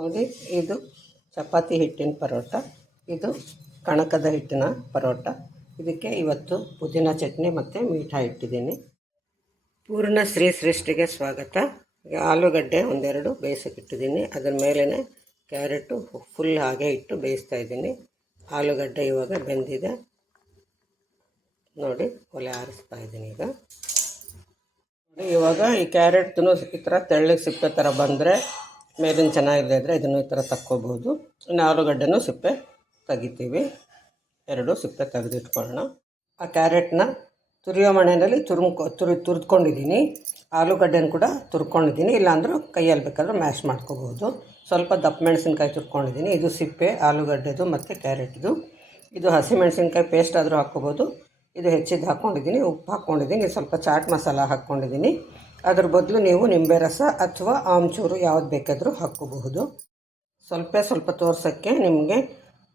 ನೋಡಿ, ಇದು ಚಪಾತಿ ಹಿಟ್ಟಿನ ಪರೋಟ, ಇದು ಕಣಕದ ಹಿಟ್ಟಿನ ಪರೋಟ. ಇದಕ್ಕೆ ಇವತ್ತು ಪುದೀನ ಚಟ್ನಿ ಮತ್ತು ಮೀಠಾ ಇಟ್ಟಿದ್ದೀನಿ. ಪೂರ್ಣ ಶ್ರೀ ಸೃಷ್ಟಿಗೆ ಸ್ವಾಗತ. ಆಲೂಗಡ್ಡೆ ಒಂದೆರಡು ಬೇಯಿಸೋಕ್ಕಿಟ್ಟಿದ್ದೀನಿ. ಅದರ ಮೇಲೇ ಕ್ಯಾರೆಟು ಫುಲ್ ಹಾಗೆ ಇಟ್ಟು ಬೇಯಿಸ್ತಾ ಇದ್ದೀನಿ. ಆಲೂಗಡ್ಡೆ ಇವಾಗ ಬೆಂದಿದೆ. ನೋಡಿ, ಒಲೆ ಆರಿಸ್ತಾ ಇದ್ದೀನಿ. ಈಗ ನೋಡಿ, ಇವಾಗ ಈ ಕ್ಯಾರೆಟ್ದು ಈ ಥರ ತೆಳ್ಳಗೆ ಸಿಪ್ಪೆ ಥರ ಬಂದರೆ, ಮೇಲಿನ ಚೆನ್ನಾಗಿದೆ ಇದ್ದರೆ ಇದನ್ನು ಈ ಥರ ತಕ್ಕೋಬೋದು. ಇನ್ನು ಆಲೂಗಡ್ಡೆನೂ ಸಿಪ್ಪೆ ತೆಗಿತೀವಿ. ಎರಡು ಸಿಪ್ಪೆ ತೆಗೆದಿಟ್ಕೊಳ್ಳೋಣ. ಆ ಕ್ಯಾರೆಟ್ನ ತುರಿಯೋ ಮಣೆಯಲ್ಲಿ ತುರಿದ್ಕೊಂಡಿದ್ದೀನಿ. ಆಲೂಗಡ್ಡೆನ ಕೂಡ ತುರ್ಕೊಂಡಿದ್ದೀನಿ. ಇಲ್ಲಾಂದ್ರೂ ಕೈಯಲ್ಲಿ ಬೇಕಾದ್ರೆ ಮ್ಯಾಶ್ ಮಾಡ್ಕೋಬೋದು. ಸ್ವಲ್ಪ ದಪ್ಪ ಮೆಣಸಿನ್ಕಾಯಿ ತುರ್ಕೊಂಡಿದ್ದೀನಿ. ಇದು ಸಿಪ್ಪೆ ಆಲೂಗಡ್ಡೆದು ಮತ್ತು ಕ್ಯಾರೆಟ್ದು. ಇದು ಹಸಿಮೆಣಸಿನ್ಕಾಯಿ ಪೇಸ್ಟ್ ಆದರೂ ಹಾಕ್ಕೋಬೋದು. ಇದು ಹೆಚ್ಚಿದ್ದು ಹಾಕ್ಕೊಂಡಿದ್ದೀನಿ. ಉಪ್ಪು ಹಾಕ್ಕೊಂಡಿದ್ದೀನಿ. ಸ್ವಲ್ಪ ಚಾಟ್ ಮಸಾಲ ಹಾಕ್ಕೊಂಡಿದ್ದೀನಿ. ಅದ್ರ ಬದಲು ನೀವು ನಿಂಬೆ ರಸ ಅಥವಾ ಆಮ್ಚೂರು ಯಾವ್ದು ಬೇಕಾದರೂ ಹಾಕ್ಕೋಬಹುದು. ಸ್ವಲ್ಪ ತೋರ್ಸೋಕ್ಕೆ ನಿಮಗೆ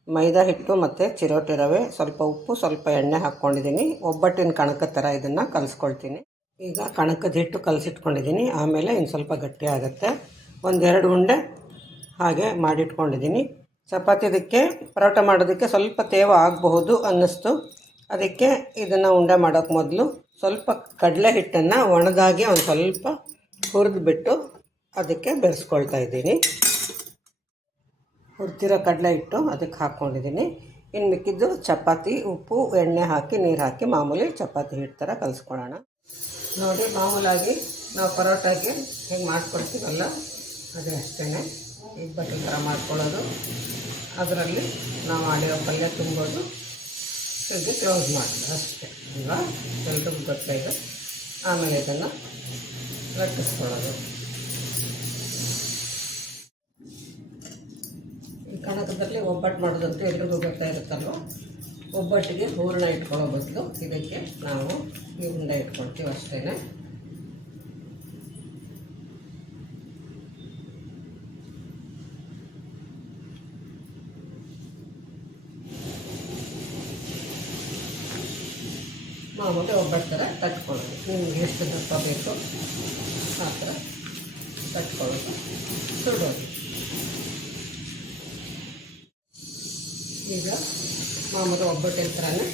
ಮೈದಾ ಹಿಟ್ಟು ಮತ್ತು ಚಿರೋಟಿ ರವೆ, ಸ್ವಲ್ಪ ಉಪ್ಪು, ಸ್ವಲ್ಪ ಎಣ್ಣೆ ಹಾಕ್ಕೊಂಡಿದ್ದೀನಿ. ಒಬ್ಬಟ್ಟಿನ ಕಣಕದ ಥರ ಇದನ್ನು ಕಲಿಸ್ಕೊಳ್ತೀನಿ. ಈಗ ಕಣಕದ ಹಿಟ್ಟು ಕಲಸಿಟ್ಕೊಂಡಿದ್ದೀನಿ. ಆಮೇಲೆ ಇನ್ನು ಸ್ವಲ್ಪ ಗಟ್ಟಿ ಆಗುತ್ತೆ. ಒಂದೆರಡು ಉಂಡೆ ಹಾಗೆ ಮಾಡಿಟ್ಕೊಂಡಿದ್ದೀನಿ. ಚಪಾತಿದಕ್ಕೆ ಪರೋಟ ಮಾಡೋದಕ್ಕೆ ಸ್ವಲ್ಪ ತೇವ ಆಗಬಹುದು ಅನ್ನಿಸ್ತು. ಅದಕ್ಕೆ ಇದನ್ನು ಉಂಡೆ ಮಾಡೋಕ್ಕೆ ಮೊದಲು ಸ್ವಲ್ಪ ಕಡಲೆ ಹಿಟ್ಟನ್ನು ಒಣದಾಗಿ ಒಂದು ಸ್ವಲ್ಪ ಹುರಿದ್ಬಿಟ್ಟು ಅದಕ್ಕೆ ಬೆರೆಸ್ಕೊಳ್ತಾ ಇದ್ದೀನಿ. ಹುರಿದಿರೋ ಕಡಲೆ ಹಿಟ್ಟು ಅದಕ್ಕೆ ಹಾಕ್ಕೊಂಡಿದ್ದೀನಿ. ಇನ್ನು ಮಿಕ್ಕಿದ್ದು ಚಪಾತಿ ಉಪ್ಪು ಎಣ್ಣೆ ಹಾಕಿ ನೀರು ಹಾಕಿ ಮಾಮೂಲಿ ಚಪಾತಿ ಹಿಟ್ಟು ಥರ ಕಲಿಸ್ಕೊಳ್ಳೋಣ. ನೋಡಿ, ಮಾಮೂಲಾಗಿ ನಾವು ಪರೋಟಾಗೆ ಹೇಗೆ ಮಾಡ್ಕೊಳ್ತೀವಲ್ಲ ಅದೇ ಅಷ್ಟೇ. ಇಬ್ಬಟ್ಟು ಥರ ಮಾಡ್ಕೊಳ್ಳೋದು, ಅದರಲ್ಲಿ ನಾವು ಮಾಡಿರೋ ಪಲ್ಯ ತುಂಬೋದು, ಹೀಗೆ ಕ್ಲೋಸ್ ಮಾಡೋದು ಅಷ್ಟೇ ಅಲ್ವಾ? ಎಲ್ರಿಗೂ ಗೊತ್ತಾಯಿದೆ. ಆಮೇಲೆ ಇದನ್ನು ಲಟ್ಟಿಸ್ಕೊಳ್ಳೋದು. ಈ ಕಣಕದಲ್ಲಿ ಒಬ್ಬಟ್ಟು ಮಾಡೋದಂತೂ ಎಲ್ರಿಗೂ ಗೊತ್ತಾಗಿರುತ್ತಲ್ವ. ಒಬ್ಬಟ್ಟಿಗೆ ಹೂರಣ ಇಟ್ಕೊಳ್ಳೋ ಬದಲು ಇದಕ್ಕೆ ನಾವು ಈ ಉಂಡೆ ಇಟ್ಕೊಳ್ತೀವಿ ಅಷ್ಟೇ. ಮಾಮೂಲಿ ಒಬ್ಬಟ್ಟು ಥರ ತಟ್ಕೊಳ್ಳೋದು. ನಿಮ್ಗೆ ಎಷ್ಟು ದಪ್ಪ ಬೇಕು ಆ ಥರ ತಟ್ಕೊಳ್ಳೋದು, ಸುಡೋದು. ಈಗ ಮಾಮೂಲಿ ಒಬ್ಬಟ್ಟಿನ ಥರನೇ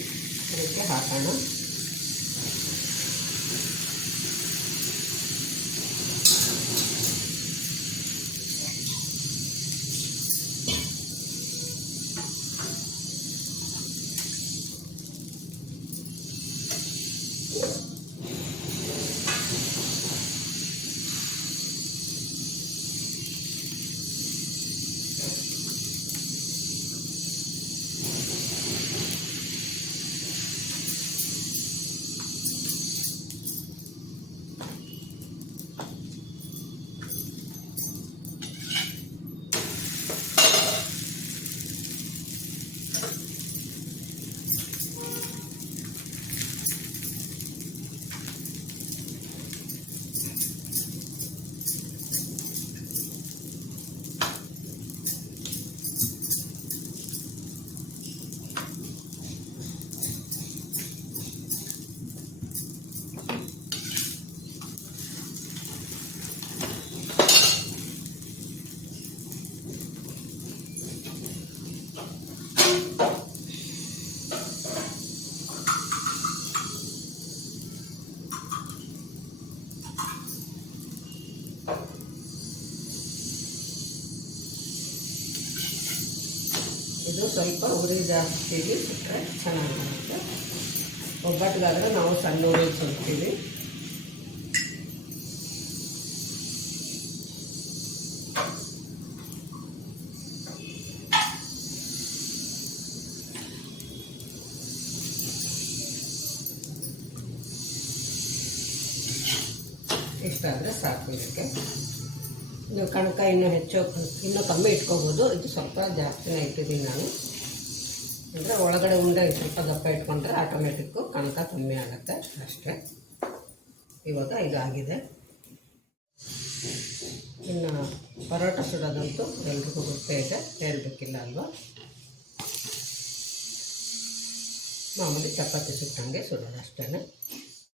ಇದಕ್ಕೆ ಹಾಕೋಣ. ಇದು ಸ್ವಲ್ಪ ಉರಿ ಜಾಸ್ತಿ ಸುಟ್ಟರೆ ಚೆನ್ನಾಗಿರುತ್ತೆ. ಒಬ್ಬಟ್ಟಿಗಾದರೆ ನಾವು ಸಣ್ಣ ಉರಿ ಸುಡ್ತೀವಿ. ಇಷ್ಟಾದರೆ ಸಾಕು. ಇದಕ್ಕೆ ನೀವು ಕಣಕ ಇನ್ನೂ ಕಮ್ಮಿ ಇಟ್ಕೋಬೋದು. ಇದು ಸ್ವಲ್ಪ ಜಾಸ್ತಿನೇ ಇಟ್ಟಿದ್ದೀನಿ ನಾನು. ಅಂದರೆ ಒಳಗಡೆ ಉಂಡೆ ಸ್ವಲ್ಪ ದಪ್ಪ ಇಟ್ಕೊಂಡ್ರೆ ಆಟೋಮೆಟಿಕ್ಕು ಕಣಕ ಕಮ್ಮಿ ಆಗುತ್ತೆ ಅಷ್ಟೇ. ಇವಾಗ ಇದಾಗಿದೆ. ಇನ್ನು ಪರೋಟ ಸುಡೋದಂತೂ ಎಲ್ರಿಗೂ ಗೊತ್ತೇ ಇದೆ, ಹೇಳಬೇಕಿಲ್ಲ ಅಲ್ವಾ? ಮಾಮೂಲಿ ಚಪಾತಿ ಸುಟ್ಟಂಗೆ ಸುಡೋದು ಅಷ್ಟೇ.